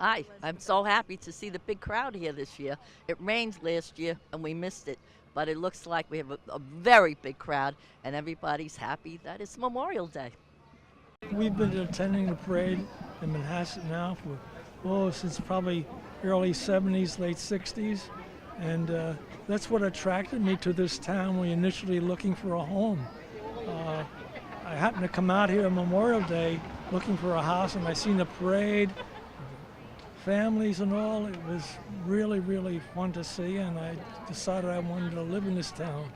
Hi, I'm so happy to see the big crowd here this year. It rained last year and we missed it, but it looks like we have a very big crowd and everybody's happy that it's Memorial Day. We've been attending the parade in Manhasset now since probably early 70s, late 60s, and that's what attracted me to this town. We initially looking for a home. I happened to come out here on Memorial Day looking for a house, and I seen the parade, families and all. It was really, really fun to see, and I decided I wanted to live in this town.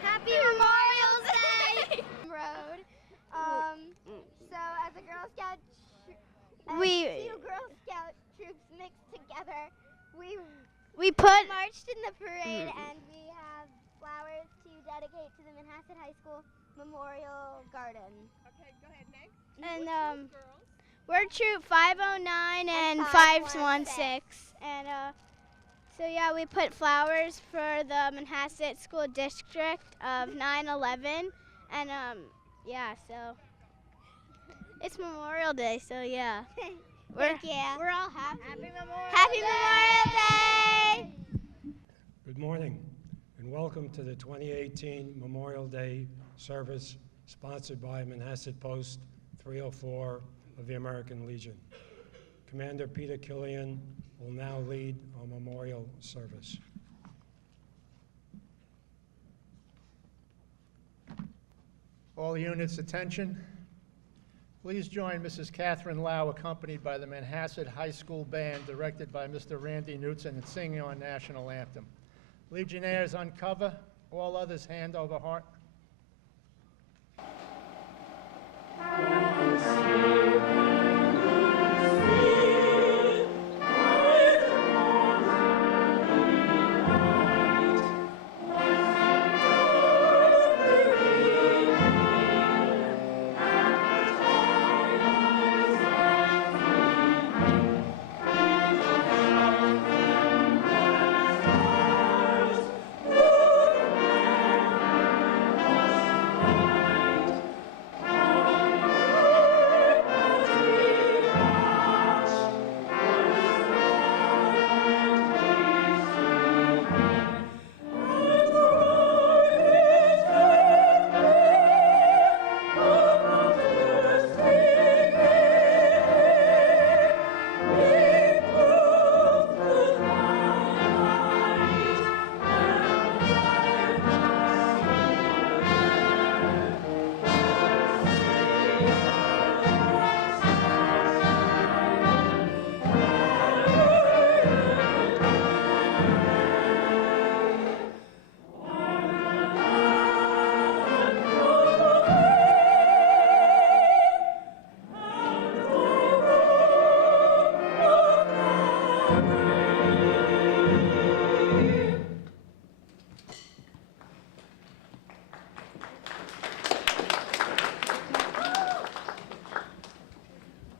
Happy Memorial Day! Road. So as a Girl Scout, two Girl Scout troops mixed together, we marched in the parade, and we have flowers to dedicate to the Manhasset High School Memorial Garden. Okay, go ahead, next. And Girls. we're Troop 509 and 516, and so yeah, we put flowers for the Manhasset School District of 9/11, and yeah, so it's Memorial Day, so yeah. We're all happy. Happy Memorial Day! Good morning, and welcome to the 2018 Memorial Day service sponsored by Manhasset Post 304 of the American Legion. Commander Peter Kil will now lead our memorial service. All units, attention. Please join Mrs. Catherine Lau, accompanied by the Manhasset High School Band, directed by Mr. Randy Knutson, in singing our national anthem. Legionnaires uncover, all others hand over heart.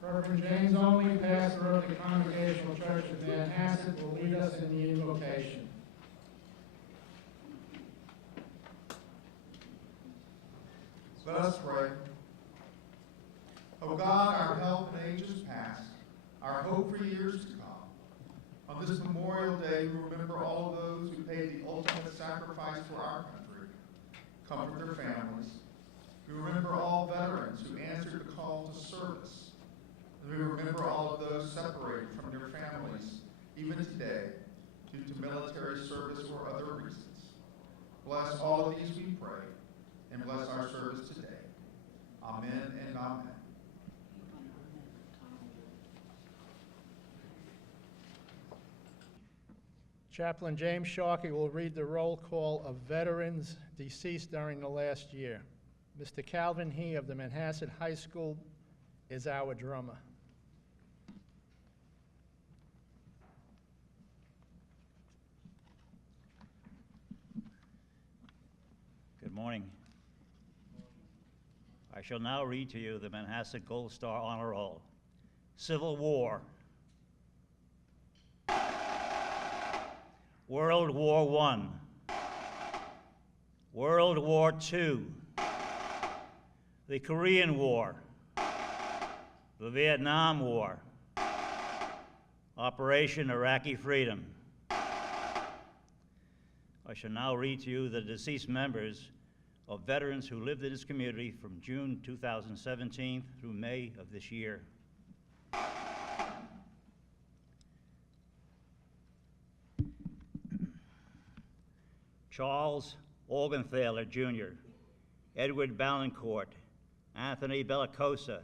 Reverend James Only, pastor of the Congregational Church of Manhasset, will lead us in the invocation. Let us pray. O God, our help in ages past, our hope for years to come, On this Memorial Day, we remember all of those who paid the ultimate sacrifice for our country, comfort their families. We remember all veterans who answered the call to service. And we remember all of those separated from their families, even today, due to military service or other reasons. Bless all of these, we pray, and bless our service today. Amen and amen. Chaplain James Sharkey will read the roll call of veterans deceased during the last year. Mr. Calvin He of the Manhasset High School is our drummer. Good morning. I shall now read to you the Manhasset Gold Star Honor Roll. Civil War. World War I. World War II. The Korean War. The Vietnam War. Operation Iraqi Freedom. I shall now read to you the deceased members of veterans who lived in this community from June 2017 through May of this year. Charles Orgenthaler, Jr., Edward Ballancourt, Anthony Bellicosa,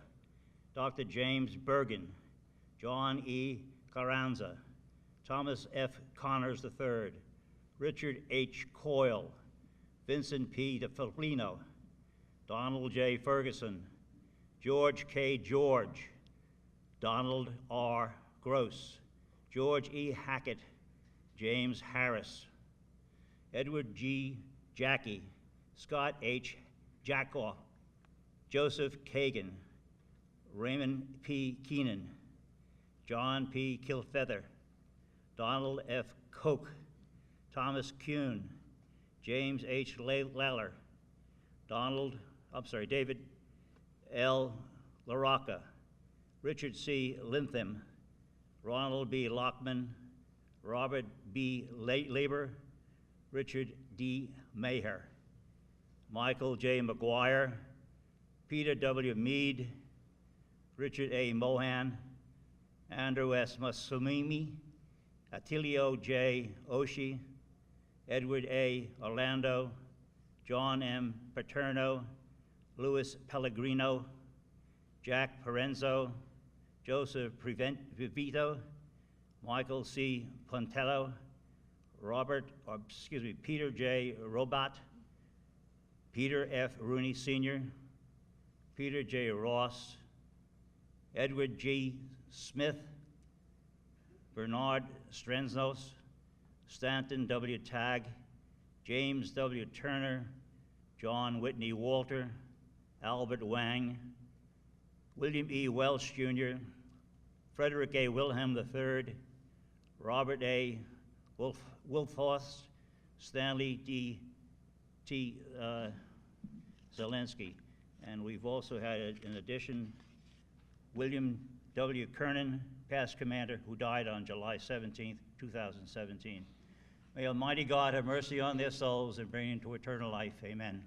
Dr. James Bergen, John E. Carranza, Thomas F. Connors III, Richard H. Coyle, Vincent P. DeFilipino, Donald J. Ferguson, George K. George, Donald R. Gross, George E. Hackett, James Harris, Edward G. Jackie, Scott H. Jackaw, Joseph Kagan, Raymond P. Keenan, John P. Kilfeather, Donald F. Koch, Thomas Kuhn, James H. Laller, David L. LaRocca, Richard C. Lintham, Ronald B. Lockman, Robert B. Labor, Richard D. Maher, Michael J. McGuire, Peter W. Mead, Richard A. Mohan, Andrew S. Masumimi, Attilio J. Oshie, Edward A. Orlando, John M. Paterno, Louis Pellegrino, Jack Parenzo, Joseph Vivito, Michael C. Pontello, Peter J. Robat, Peter F. Rooney Sr., Peter J. Ross, Edward G. Smith, Bernard Strenznos, Stanton W. Tagg, James W. Turner, John Whitney Walter, Albert Wang, William E. Welch Jr., Frederick A. Wilhelm III, Robert A. Wilfhorst, Stanley D. T. Zelensky. And we've also had, in addition, William W. Kernan, past commander, who died on July 17th, 2017. May Almighty God have mercy on their souls and bring them to eternal life. Amen.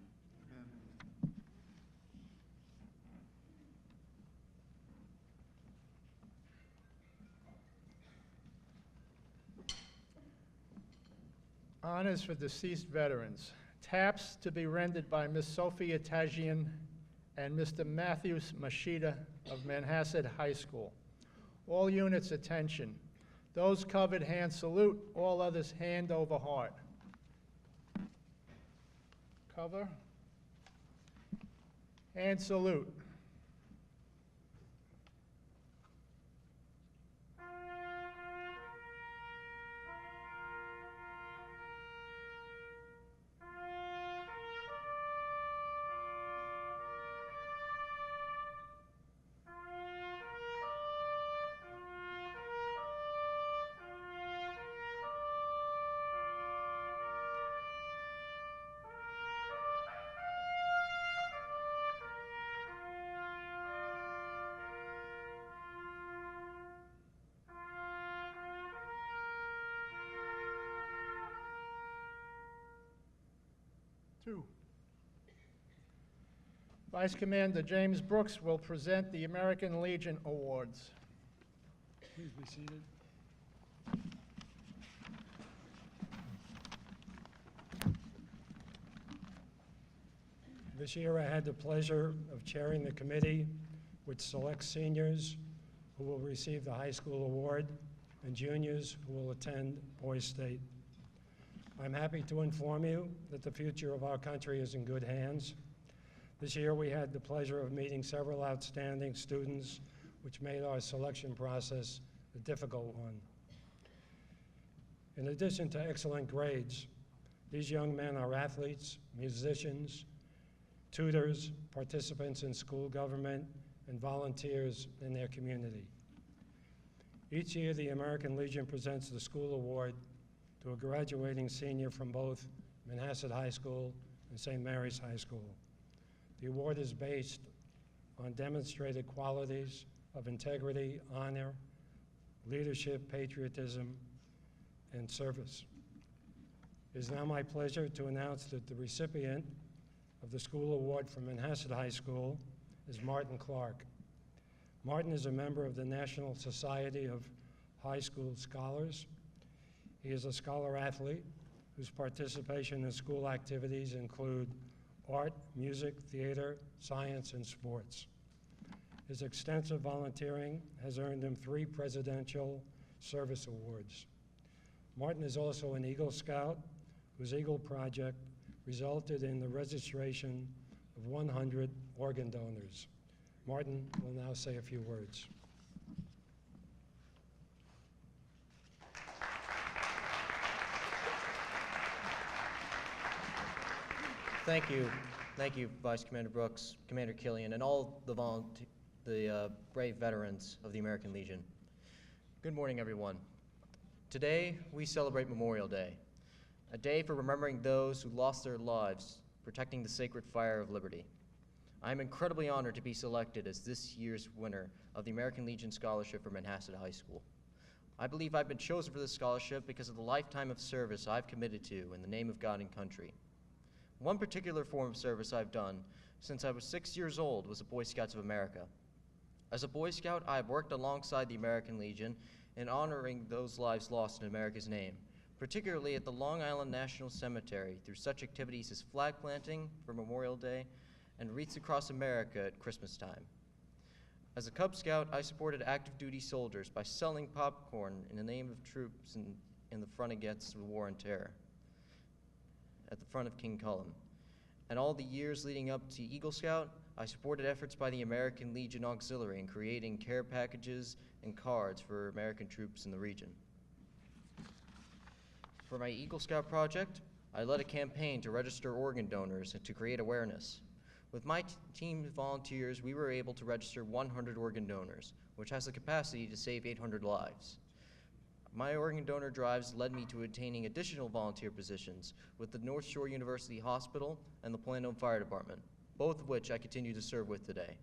Honors for deceased veterans. Taps to be rendered by Ms. Sophia Tajian and Mr. Matthews Mashida of Manhasset High School. All units, attention. Those covered, hand salute. All others, hand over heart. Cover. Hand salute. 2. Vice Commander James Brooks will present the American Legion Awards. Please be seated. This year I had the pleasure of chairing the committee which selects seniors who will receive the high school award and juniors who will attend Boys State. I'm happy to inform you that the future of our country is in good hands. This year we had the pleasure of meeting several outstanding students, which made our selection process a difficult one. In addition to excellent grades, these young men are athletes, musicians, tutors, participants in school government, and volunteers in their community. Each year, the American Legion presents the school award to a graduating senior from both Manhasset High School and St. Mary's High School. The award is based on demonstrated qualities of integrity, honor, leadership, patriotism, and service. It is now my pleasure to announce that the recipient of the school award from Manhasset High School is Martin Clarke. Martin is a member of the National Society of High School Scholars. He is a scholar athlete whose participation in school activities include art, music, theater, science, and sports. His extensive volunteering has earned him 3 Presidential Service Awards. Martin is also an Eagle Scout whose Eagle Project resulted in the registration of 100 organ donors. Martin will now say a few words. Thank you, Vice Commander Brooks, Commander Killian, and all the brave veterans of the American Legion. Good morning, everyone. Today, we celebrate Memorial Day, a day for remembering those who lost their lives protecting the sacred fire of liberty. I am incredibly honored to be selected as this year's winner of the American Legion Scholarship for Manhasset High School. I believe I've been chosen for this scholarship because of the lifetime of service I've committed to in the name of God and country. One particular form of service I've done since I was 6 years old was the Boy Scouts of America. As a Boy Scout, I have worked alongside the American Legion in honoring those lives lost in America's name, particularly at the Long Island National Cemetery through such activities as flag planting for Memorial Day and wreaths across America at Christmas time. As a Cub Scout, I supported active duty soldiers by selling popcorn in the name of troops in the front against the war on terror at the front of King Cullum. And all the years leading up to Eagle Scout, I supported efforts by the American Legion Auxiliary in creating care packages and cards for American troops in the region. For my Eagle Scout project, I led a campaign to register organ donors and to create awareness. With my team of volunteers, we were able to register 100 organ donors, which has the capacity to save 800 lives. My organ donor drives led me to attaining additional volunteer positions with the North Shore University Hospital and the Plano Fire Department, both of which I continue to serve with today.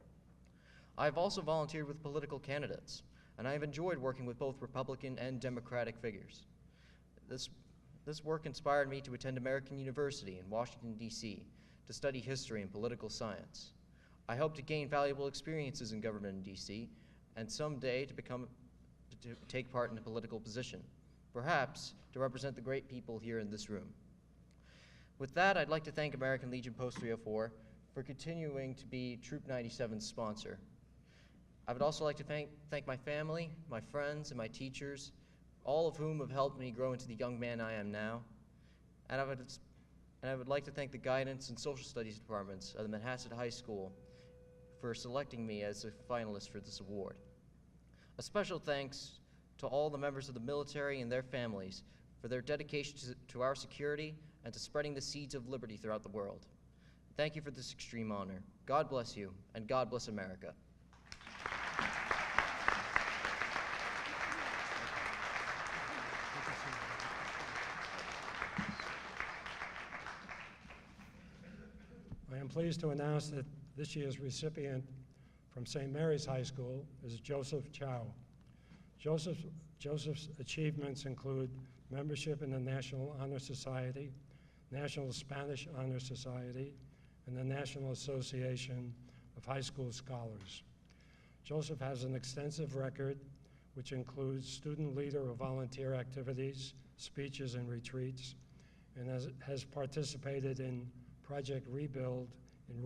I have also volunteered with political candidates, and I have enjoyed working with both Republican and Democratic figures. This work inspired me to attend American University in Washington, D.C., to study history and political science. I hope to gain valuable experiences in government in D.C. and someday to take part in a political position, perhaps to represent the great people here in this room. With that, I'd like to thank American Legion Post 304 for continuing to be Troop 97's sponsor. I would also like to thank my family, my friends, and my teachers, all of whom have helped me grow into the young man I am now. And I would like to thank the guidance and social studies departments of the Manhasset High School for selecting me as a finalist for this award. A special thanks to all the members of the military and their families for their dedication to our security and to spreading the seeds of liberty throughout the world. Thank you for this extreme honor. God bless you, and God bless America. I am pleased to announce that this year's recipient from St. Mary's High School is Joseph Chou. Joseph's achievements include membership in the National Honor Society, National Spanish Honor Society, and the National Association of High School Scholars. Joseph has an extensive record, which includes student leader of volunteer activities, speeches, and retreats, and has participated in Project Rebuild in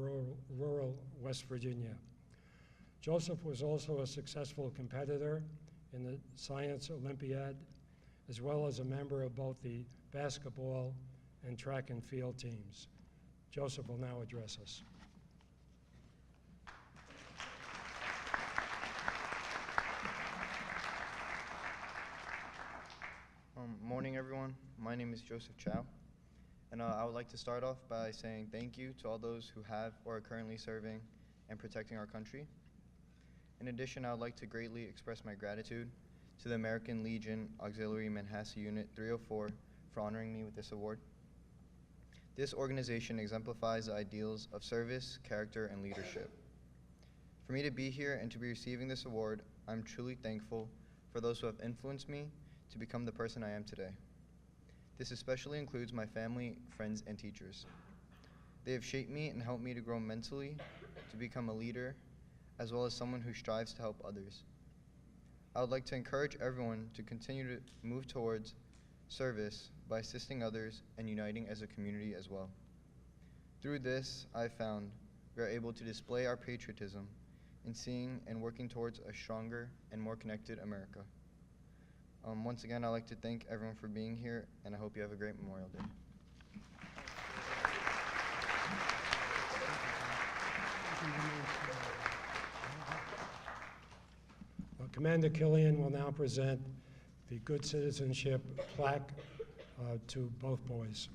rural West Virginia. Joseph was also a successful competitor in the Science Olympiad, as well as a member of both the basketball and track and field teams. Joseph will now address us. Morning, everyone. My name is Joseph Chou, and I would like to start off by saying thank you to all those who have or are currently serving and protecting our country. In addition, I would like to greatly express my gratitude to the American Legion Auxiliary Manhasset Unit 304 for honoring me with this award. This organization exemplifies the ideals of service, character, and leadership. For me to be here and to be receiving this award, I'm truly thankful for those who have influenced me to become the person I am today. This especially includes my family, friends, and teachers. They have shaped me and helped me to grow mentally, to become a leader, as well as someone who strives to help others. I would like to encourage everyone to continue to move towards service by assisting others and uniting as a community as well. Through this, I've found we are able to display our patriotism in seeing and working towards a stronger and more connected America. Once again, I'd like to thank everyone for being here, and I hope you have a great Memorial Day. Commander Killian will now present the Good Citizenship plaque to both boys.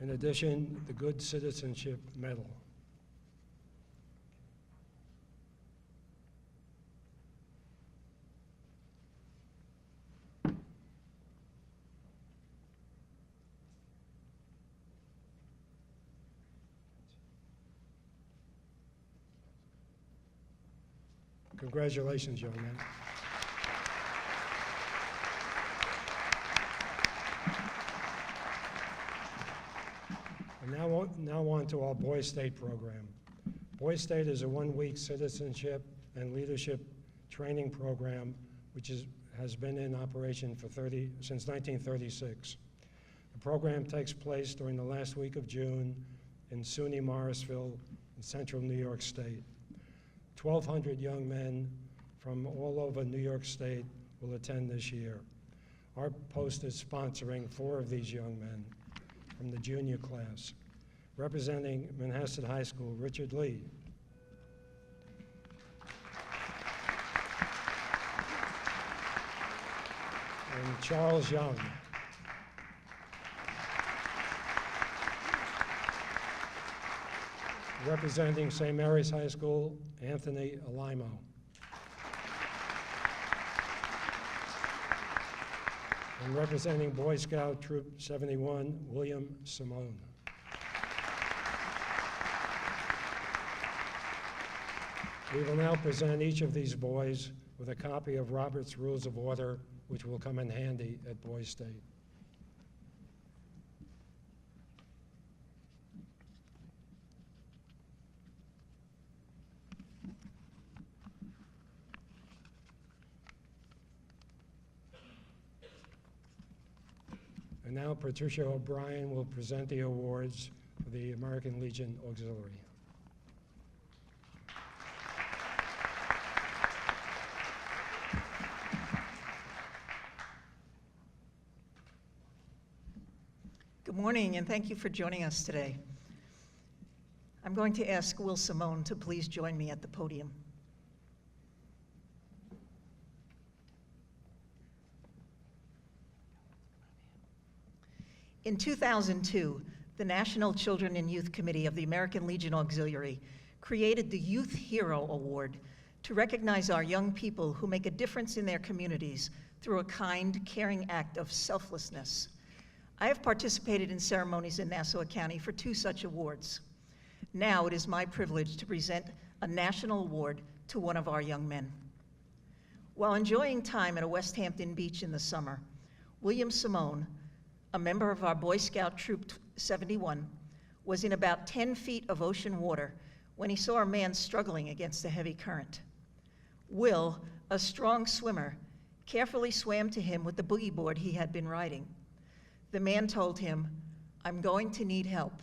In addition, the Good Citizenship Medal. Congratulations, young man. And now on to our Boys State program. Boys State is a one-week citizenship and leadership training program which has been in operation since 1936. The program takes place during the last week of June in SUNY Morrisville in central New York State. 1,200 young men from all over New York State will attend this year. Our post is sponsoring 4 of these young men from the junior class. Representing Manhasset High School, Richard Lee. And Charles Young. Representing St. Mary's High School, Anthony Alimo. And representing Boy Scout Troop 71, William Simone. We will now present each of these boys with a copy of Robert's Rules of Order, which will come in handy at Boys State. And now Patricia O'Brien will present the awards for the American Legion Auxiliary. Good morning, and thank you for joining us today. I'm going to ask Will Simone to please join me at the podium. In 2002, the National Children and Youth Committee of the American Legion Auxiliary created the Youth Hero Award to recognize our young people who make a difference in their communities through a kind, caring act of selflessness. I have participated in ceremonies in Nassau County for 2 such awards. Now it is my privilege to present a national award to one of our young men. While enjoying time at a West Hampton beach in the summer, William Simone, a member of our Boy Scout Troop 71, was in about 10 feet of ocean water when he saw a man struggling against a heavy current. Will, a strong swimmer, carefully swam to him with the boogie board he had been riding. The man told him, "I'm going to need help.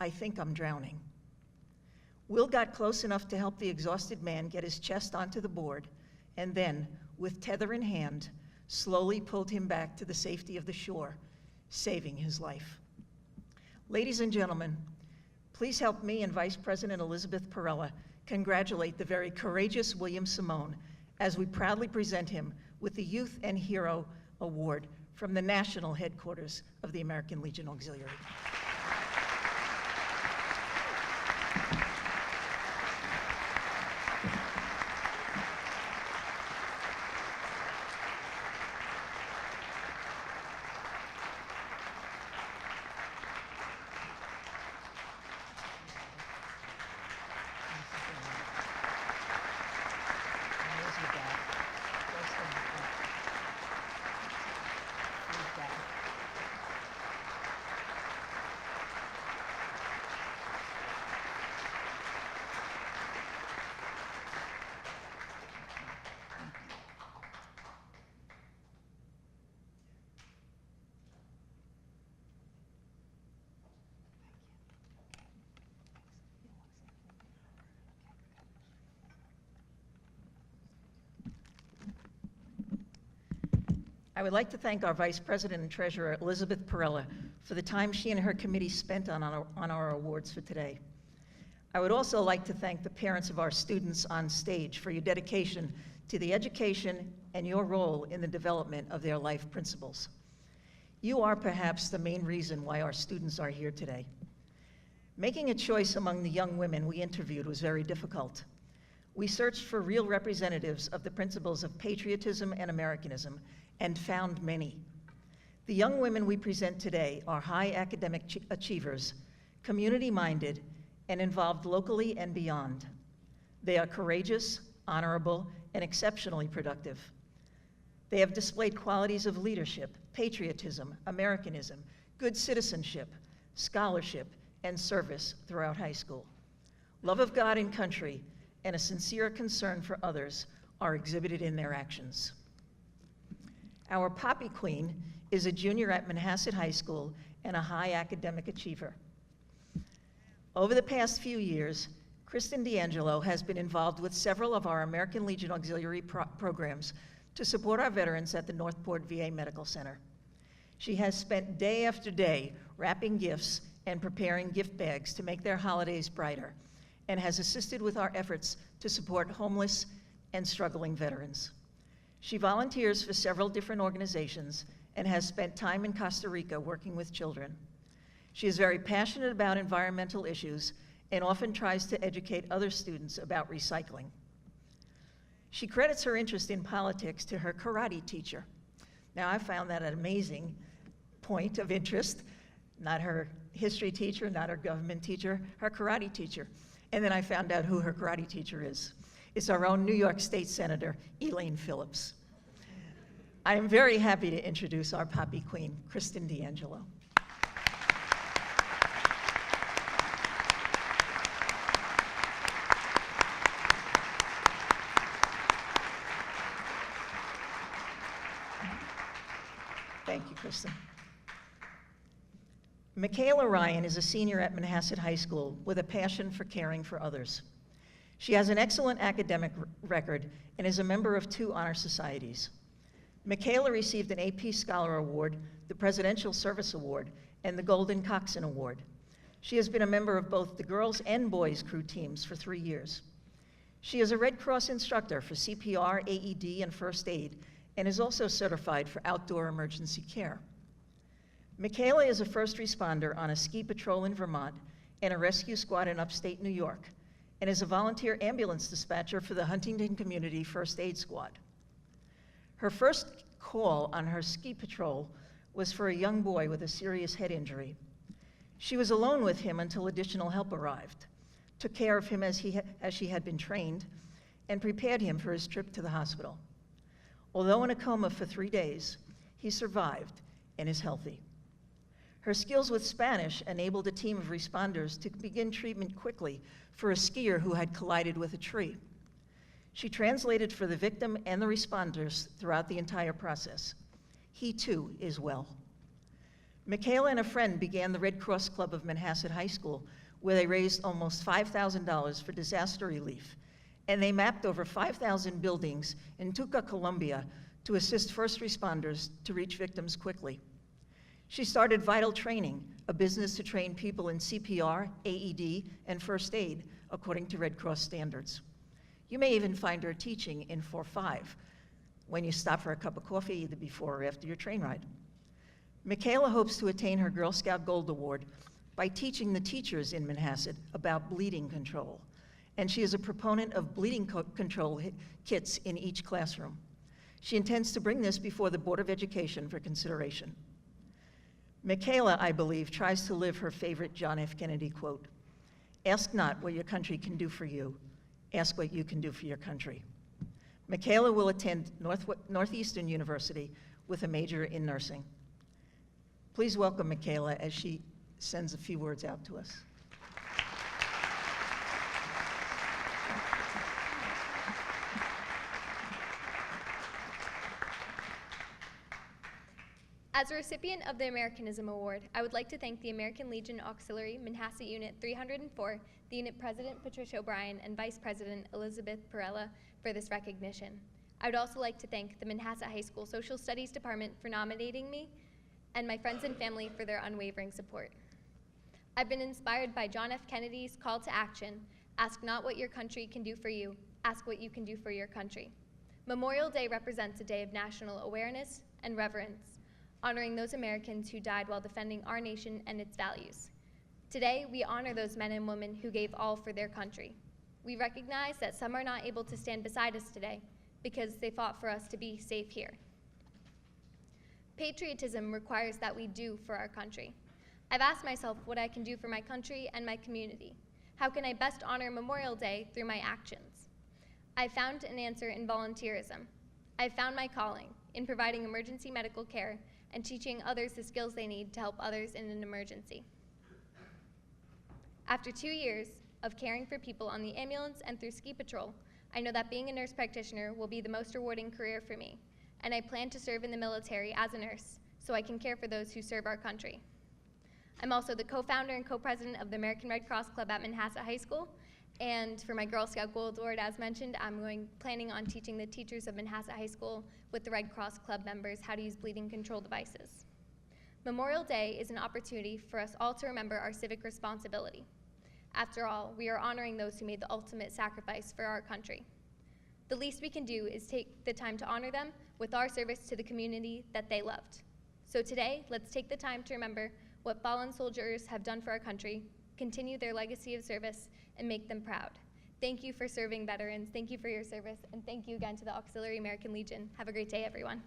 I think I'm drowning." Will got close enough to help the exhausted man get his chest onto the board, and then, with tether in hand, slowly pulled him back to the safety of the shore, saving his life. Ladies and gentlemen, please help me and Vice President Elizabeth Perella congratulate the very courageous William Simone as we proudly present him with the Youth and Hero Award from the national headquarters of the American Legion Auxiliary. I would like to thank our Vice President and Treasurer, Elizabeth Perella, for the time she and her committee spent on our awards for today. I would also like to thank the parents of our students on stage for your dedication to the education and your role in the development of their life principles. You are perhaps the main reason why our students are here today. Making a choice among the young women we interviewed was very difficult. We searched for real representatives of the principles of patriotism and Americanism and found many. The young women we present today are high academic achievers, community-minded, and involved locally and beyond. They are courageous, honorable, and exceptionally productive. They have displayed qualities of leadership, patriotism, Americanism, good citizenship, scholarship, and service throughout high school. Love of God and country and a sincere concern for others are exhibited in their actions. Our Poppy Queen is a junior at Manhasset High School and a high academic achiever. Over the past few years, Kristin D'Angelo has been involved with several of our American Legion Auxiliary programs to support our veterans at the Northport VA Medical Center. She has spent day after day wrapping gifts and preparing gift bags to make their holidays brighter, and has assisted with our efforts to support homeless and struggling veterans. She volunteers for several different organizations and has spent time in Costa Rica working with children. She is very passionate about environmental issues and often tries to educate other students about recycling. She credits her interest in politics to her karate teacher. Now, I found that an amazing point of interest, not her history teacher, not her government teacher, her karate teacher. And then I found out who her karate teacher is. It's our own New York State Senator, Elaine Phillips. I am very happy to introduce our Poppy Queen, Kristin D'Angelo. Thank you, Kristin. Michaela Ryan is a senior at Manhasset High School with a passion for caring for others. She has an excellent academic record and is a member of 2 honor societies. Michaela received an AP Scholar Award, the Presidential Service Award, and the Golden Coxon Award. She has been a member of both the girls' and boys' crew teams for 3 years. She is a Red Cross instructor for CPR, AED, and first aid, and is also certified for outdoor emergency care. Michaela is a first responder on a ski patrol in Vermont and a rescue squad in upstate New York, and is a volunteer ambulance dispatcher for the Huntington Community First Aid Squad. Her first call on her ski patrol was for a young boy with a serious head injury. She was alone with him until additional help arrived, took care of him as she had been trained, and prepared him for his trip to the hospital. Although in a coma for 3 days, he survived and is healthy. Her skills with Spanish enabled a team of responders to begin treatment quickly for a skier who had collided with a tree. She translated for the victim and the responders throughout the entire process. He too is well. Michaela and a friend began the Red Cross Club of Manhasset High School, where they raised almost $5,000 for disaster relief, and they mapped over 5,000 buildings in Tuca, Colombia, to assist first responders to reach victims quickly. She started Vital Training, a business to train people in CPR, AED, and first aid, according to Red Cross standards. You may even find her teaching in 4-5 when you stop for a cup of coffee either before or after your train ride. Michaela hopes to attain her Girl Scout Gold Award by teaching the teachers in Manhasset about bleeding control, and she is a proponent of bleeding control kits in each classroom. She intends to bring this before the Board of Education for consideration. Michaela, I believe, tries to live her favorite John F. Kennedy quote, "Ask not what your country can do for you, ask what you can do for your country." Michaela will attend Northeastern University with a major in nursing. Please welcome Michaela as she sends a few words out to us. As a recipient of the Americanism Award, I would like to thank the American Legion Auxiliary Manhasset Unit 304, the unit president Patricia O'Brien, and vice president Elizabeth Perella for this recognition. I would also like to thank the Manhasset High School Social Studies Department for nominating me, and my friends and family for their unwavering support. I've been inspired by John F. Kennedy's call to action, "Ask not what your country can do for you, ask what you can do for your country." Memorial Day represents a day of national awareness and reverence, honoring those Americans who died while defending our nation and its values. Today, we honor those men and women who gave all for their country. We recognize that some are not able to stand beside us today because they fought for us to be safe here. Patriotism requires that we do for our country. I've asked myself what I can do for my country and my community. How can I best honor Memorial Day through my actions? I found an answer in volunteerism. I found my calling in providing emergency medical care and teaching others the skills they need to help others in an emergency. After 2 years of caring for people on the ambulance and through ski patrol, I know that being a nurse practitioner will be the most rewarding career for me, and I plan to serve in the military as a nurse so I can care for those who serve our country. I'm also the co-founder and co-president of the American Red Cross Club at Manhasset High School, and for my Girl Scout Gold Award, as mentioned, I'm planning on teaching the teachers of Manhasset High School with the Red Cross Club members how to use bleeding control devices. Memorial Day is an opportunity for us all to remember our civic responsibility. After all, we are honoring those who made the ultimate sacrifice for our country. The least we can do is take the time to honor them with our service to the community that they loved. So today, let's take the time to remember what fallen soldiers have done for our country, continue their legacy of service, and make them proud. Thank you for serving veterans, thank you for your service, and thank you again to the Auxiliary American Legion. Have a great day, everyone.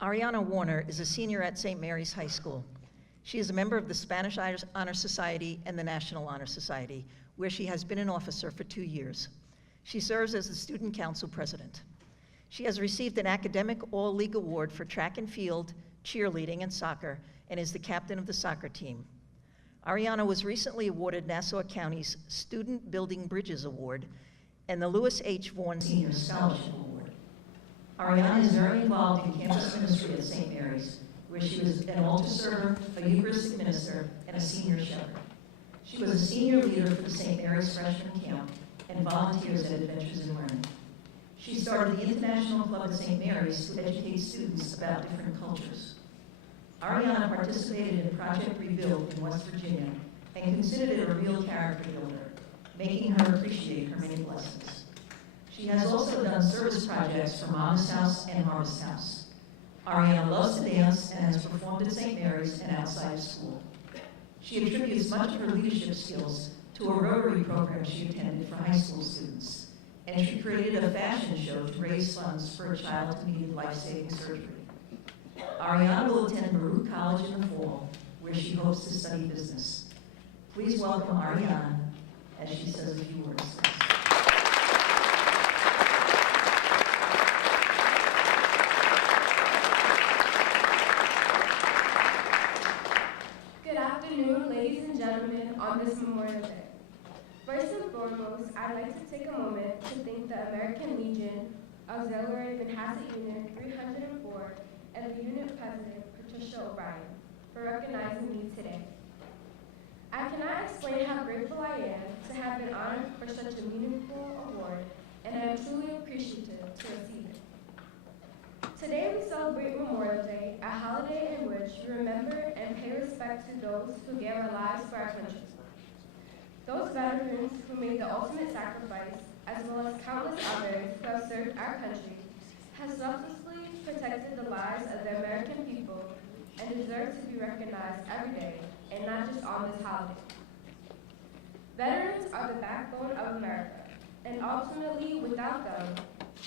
Ariana Warner is a senior at St. Mary's High School. She is a member of the Spanish Honor Society and the National Honor Society, where she has been an officer for 2 years. She serves as the Student Council President. She has received an academic all-league award for track and field, cheerleading, and soccer, and is the captain of the soccer team. Ariana was recently awarded Nassau County's Student Building Bridges Award and the Lewis H. Vaughan Senior Scholarship Award. Ariana is very involved in campus ministry at St. Mary's where she was an altar server, a Eucharistic minister, and a senior shepherd. She was a senior leader for the St. Mary's Freshman Camp and volunteers at Adventures in Learning. She started the International Club at St. Mary's to educate students about different cultures. Ariana participated in Project Rebuild in West Virginia and considered it a real character builder, making her appreciate her many blessings. She has also done service projects for Mama's House and Harvest House. Ariana loves to dance and has performed at St. Mary's and outside of school. She attributes much of her leadership skills to a Rotary program she attended for high school students, and she created a fashion show to raise funds for a child who needed life-saving surgery. Ariana will attend Baruch College in the fall, where she hopes to study business. Please welcome Ariana as she says a few words to us. Good afternoon, ladies and gentlemen, on this Memorial Day. First and foremost, I'd like to take a moment to thank the American Legion Auxiliary Manhasset Unit 304 and the unit president, Patricia O'Brien, for recognizing me today. I cannot explain how grateful I am to have been honored for such a meaningful award, and I am truly appreciative to receive it. Today we celebrate Memorial Day, a holiday in which we remember and pay respect to those who gave our lives for our country. Those veterans who made the ultimate sacrifice, as well as countless others who have served our country, have selflessly protected the lives of the American people and deserve to be recognized every day, and not just on this holiday. Veterans are the backbone of America, and ultimately, without them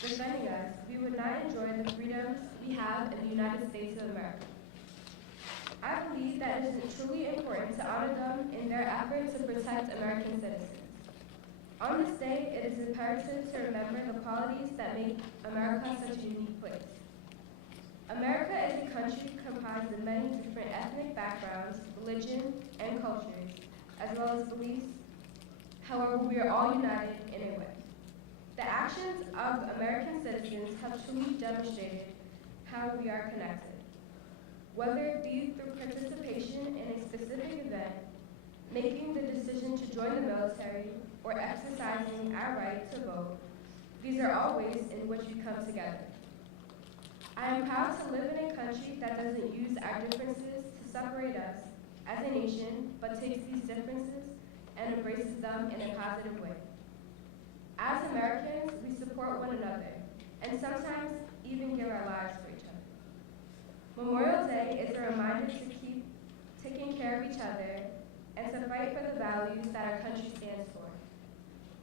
defending us, we would not enjoy the freedoms we have in the United States of America. I believe that it is truly important to honor them in their efforts to protect American citizens. On this day, it is imperative to remember the qualities that make America such a unique place. America is a country comprised of many different ethnic backgrounds, religion, and cultures, as well as beliefs. However, we are all united in a way. The actions of American citizens have truly demonstrated how we are connected. Whether it be through participation in a specific event, making the decision to join the military, or exercising our right to vote, these are all ways in which we come together. I am proud to live in a country that doesn't use our differences to separate us as a nation, but takes these differences and embraces them in a positive way. As Americans, we support one another, and sometimes even give our lives for each other. Memorial Day is a reminder to keep taking care of each other and to fight for the values that our country stands for.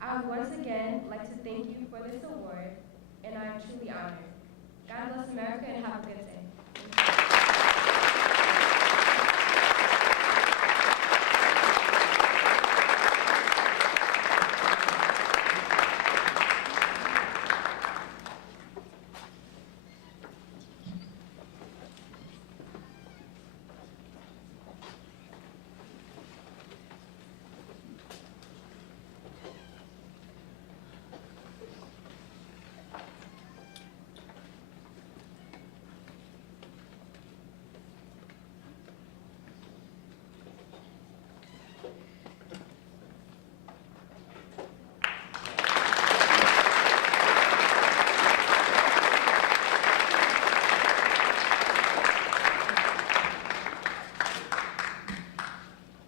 I would once again like to thank you for this award, and I am truly honored. God bless America and have a good day.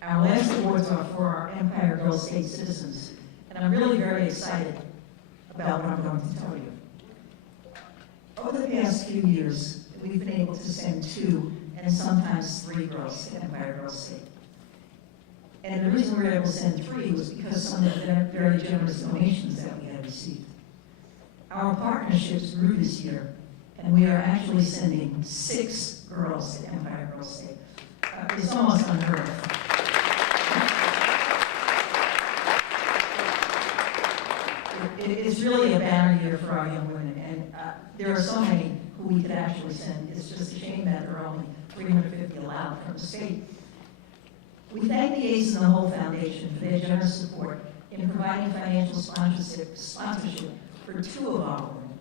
Our last awards are for our Empire Girls State citizens, and I'm really very excited about what I'm going to tell you. Over the past few years, we've been able to send 2 and sometimes 3 girls to Empire Girls State. And the reason we were able to send 3 was because some of the very generous donations that we had received. Our partnerships grew this year, and we are actually sending 6 girls to Empire Girls State. It's almost unheard of. It's really a banner year for our young women, and there are so many who we could actually send. It's just a shame that there are only 350 allowed from the state. We thank the Ace and the Whole Foundation for their generous support in providing financial sponsorship for 2 of our women.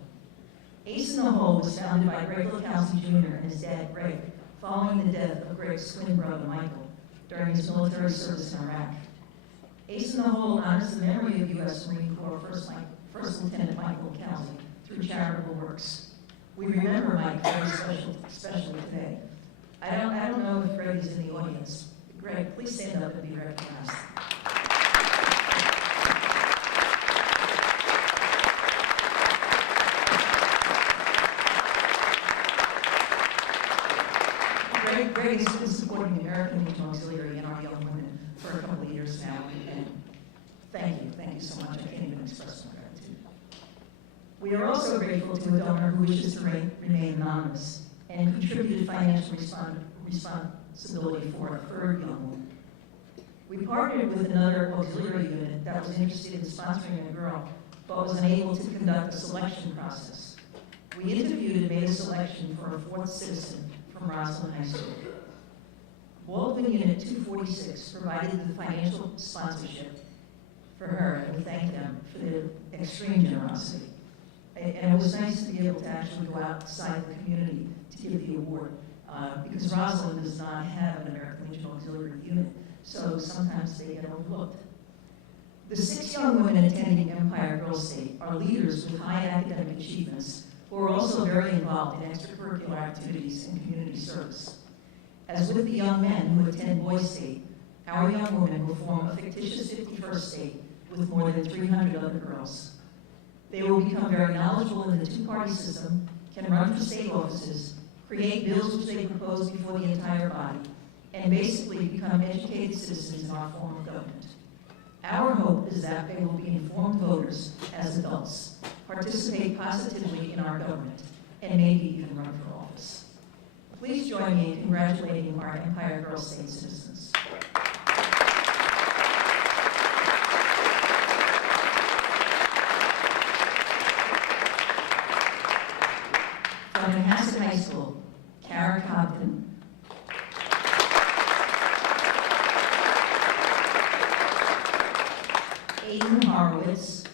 Ace and the Whole was founded by Greg Lakowski Jr. and his dad, Greg, following the death of Greg's twin brother, Michael, during his military service in Iraq. Ace in the Hole honors the memory of U.S. Marine Corps First Lieutenant Michael Kelsey through charitable works. We remember Mike very especially today. I don't know if Greg is in the audience. Greg, please stand up and be recognized. Greg has been supporting the American Legion Auxiliary and our young women for a couple of years now, and thank you so much. I can't even express my gratitude. We are also grateful to a donor who wishes to remain anonymous and contributed financial responsibility for a third young woman. We partnered with another auxiliary unit that was interested in sponsoring a girl, but was unable to conduct a selection process. We interviewed and made a selection for a fourth citizen from Roslyn High School. Baldwin Unit 246 provided the financial sponsorship for her, and we thank them for their extreme generosity. And it was nice to be able to actually go outside the community to give the award, because Roslyn does not have an American Legion Auxiliary unit, so sometimes they get overlooked. The 6 young women attending Empire Girls State are leaders with high academic achievements who are also very involved in extracurricular activities and community service. As with the young men who attend Boys State, our young women will form a fictitious 51st state with more than 300 other girls. They will become very knowledgeable in the two-party system, can run for state offices, create bills which they propose before the entire body, and basically become educated citizens in our form of government. Our hope is that they will be informed voters as adults, participate positively in our government, and maybe even run for office. Please join me in congratulating our Empire Girls State citizens. From Manhasset High School, Kara Cobden. Aiden Horowitz.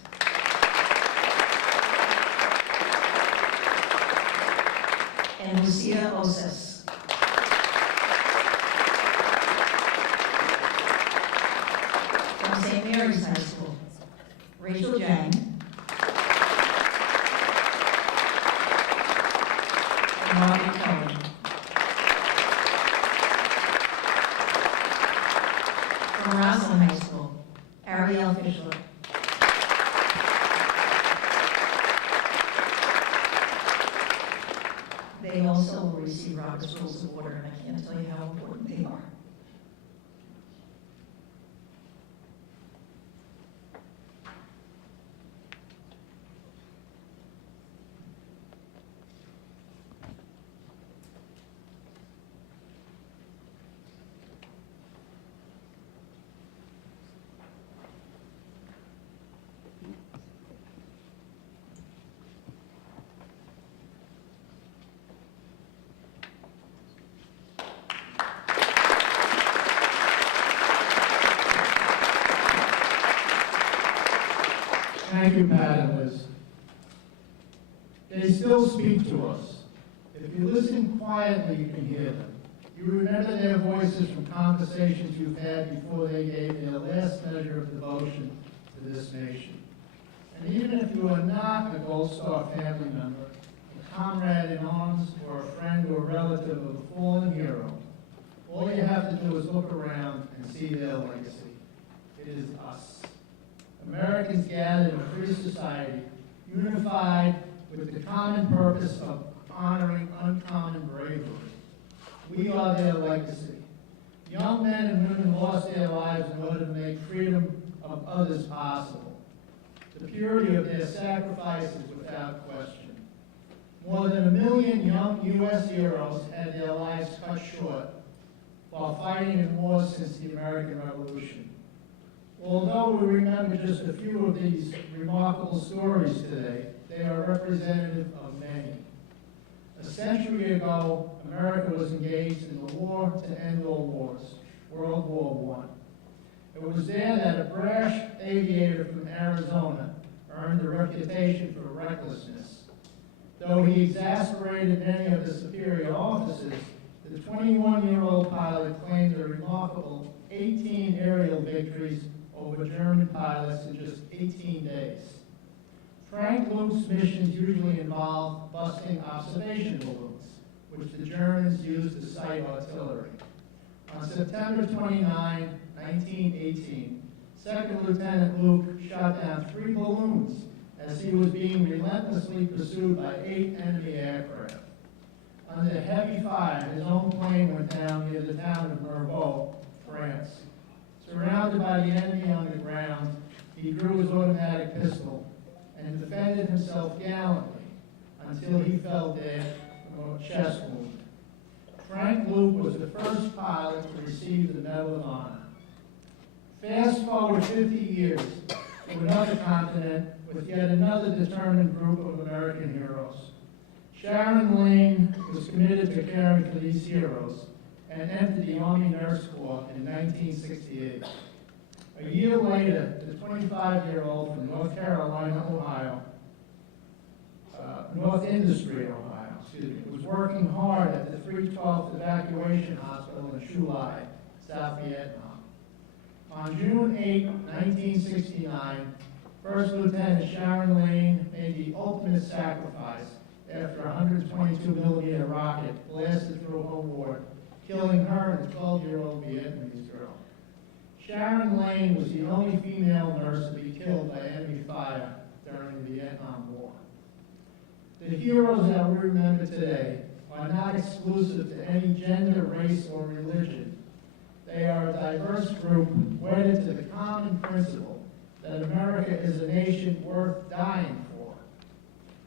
And Lucia Oses. From St. Mary's High School, Rachel Jang. And Robert Kelly. From Roslyn High School, Ariel Fischler. They also will receive Robert's Rules of Order, and I can't tell you how important they are. Thank you, Pat and Liz. They still speak to us. If you listen quietly, you can hear them. You remember their voices from conversations you've had before they gave their last measure of devotion to this nation. And even if you are not a Gold Star family member, a comrade in arms, or a friend or relative of a fallen hero, all you have to do is look around and see their legacy. It is us. Americans gathered in a free society, unified with the common purpose of honoring uncommon bravery. We are their legacy. Young men and women lost their lives in order to make freedom of others possible. The purity of their sacrifices without question. More than 1 million young U.S. heroes had their lives cut short while fighting in wars since the American Revolution. Although we remember just a few of these remarkable stories today, they are representative of many. A century ago, America was engaged in the war to end all wars, World War I. It was there that a brash aviator from Arizona earned a reputation for recklessness. Though he exasperated many of the superior officers, The 21-year-old pilot claimed a remarkable 18 aerial victories over German pilots in just 18 days. Frank Luke's missions usually involved busting observation balloons, which the Germans used to sight artillery. On September 29, 1918, Second Lieutenant Luke shot down 3 balloons as he was being relentlessly pursued by 8 enemy aircraft. Under heavy fire, his own plane went down near the town of Mervaux, France. Surrounded by the enemy on the ground, he drew his automatic pistol and defended himself gallantly until he fell dead from a chest wound. Frank Luke was the first pilot to receive the Medal of Honor. Fast forward 50 years to another continent with yet another determined group of American heroes. Sharon Lane was committed to caring for these heroes and entered the Army Nurse Corps in 1968. A year later, the 25-year-old from North Industry, Ohio, was working hard at the 312th Evacuation Hospital in Chou, South Vietnam. On June 8, 1969, First Lieutenant Sharon Lane made the ultimate sacrifice after a 122-millimeter rocket blasted through her ward, killing her and a 12-year-old Vietnamese girl. Sharon Lane was the only female nurse to be killed by enemy fire during the Vietnam War. The heroes that we remember today are not exclusive to any gender, race, or religion. They are a diverse group wedded to the common principle that America is a nation worth dying for.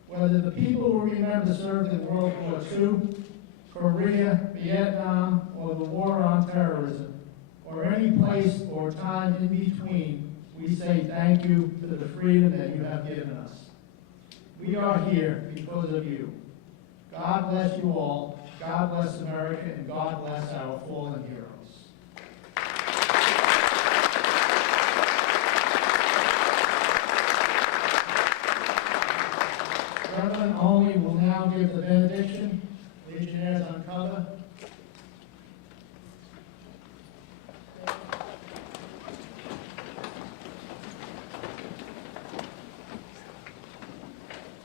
Whether the people we remember served in World War II, Korea, Vietnam, or the war on terrorism, or any place or time in between, we say thank you for the freedom that you have given us. We are here because of you. God bless you all, God bless America, and God bless our fallen heroes. Reverend Only will now give the benediction. Legionnaires uncover.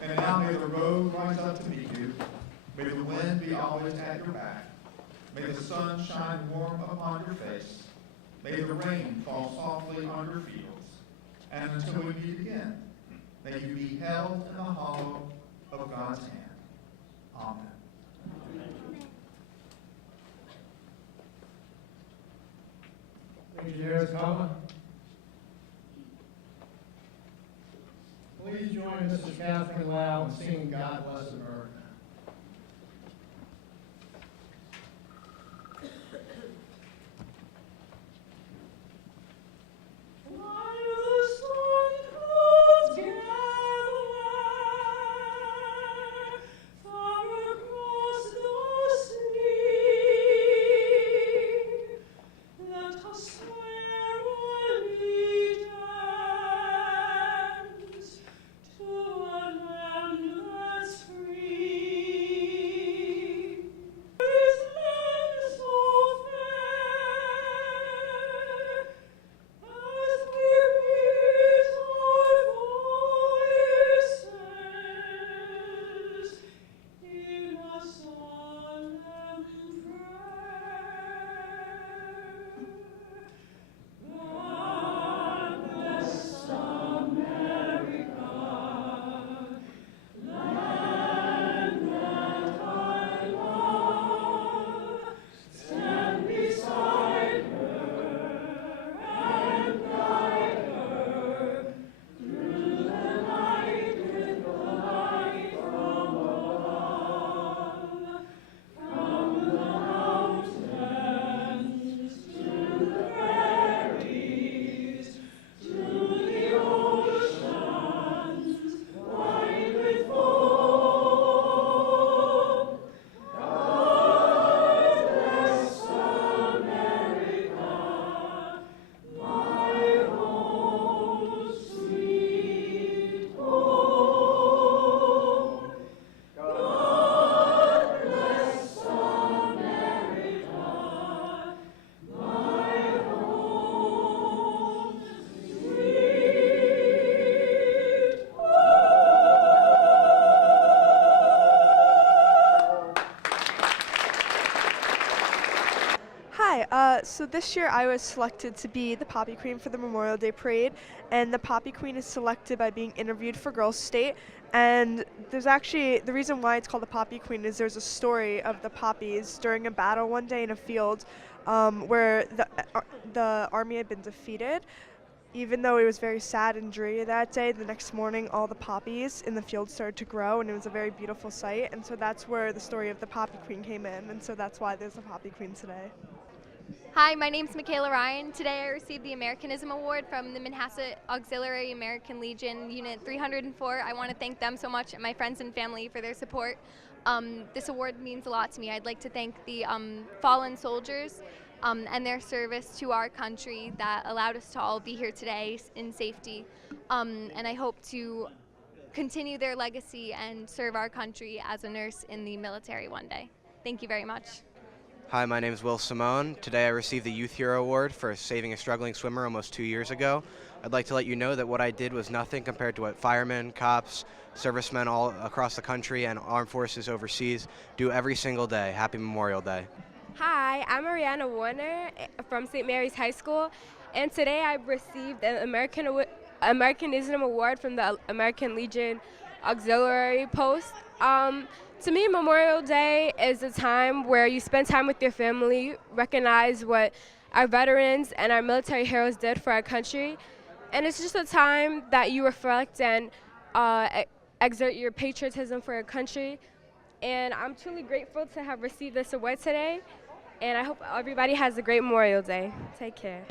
And now may the road rise up to meet you. May the wind be always at your back. May the sun shine warm upon your face. May the rain fall softly on your fields. And until we meet again, may you be held in the hollow of God's hand. Amen. Legionnaires cover. Please join Mrs. Catherine Lau in singing God Bless America. To a land Hi, so this year I was selected to be the Poppy Queen for the Memorial Day Parade, and the Poppy Queen is selected by being interviewed for Girls State. And there's actually, the reason why it's called the Poppy Queen is there's a story of the poppies during a battle one day in a field where the army had been defeated. Even though it was very sad and dreary that day, the next morning all the poppies in the field started to grow, and it was a very beautiful sight. And so that's where the story of the Poppy Queen came in, and so that's why there's a Poppy Queen today. Hi, my name's Michaela Ryan. Today I received the Americanism Award from the Manhasset Auxiliary American Legion Unit 304. I want to thank them so much and my friends and family for their support. This award means a lot to me. I'd like to thank the fallen soldiers and their service to our country that allowed us to all be here today in safety. And I hope to continue their legacy and serve our country as a nurse in the military one day. Thank you very much. Hi, my name is Will Simone. Today I received the Youth Hero Award for saving a struggling swimmer almost 2 years ago. I'd like to let you know that what I did was nothing compared to what firemen, cops, servicemen all across the country and armed forces overseas do every single day. Happy Memorial Day. Hi, I'm Ariana Warner from St. Mary's High School, and today I received an Americanism Award from the American Legion Auxiliary Post. To me, Memorial Day is a time where you spend time with your family, recognize what our veterans and our military heroes did for our country, and it's just a time that you reflect and exert your patriotism for your country. And I'm truly grateful to have received this award today, and I hope everybody has a great Memorial Day. Take care.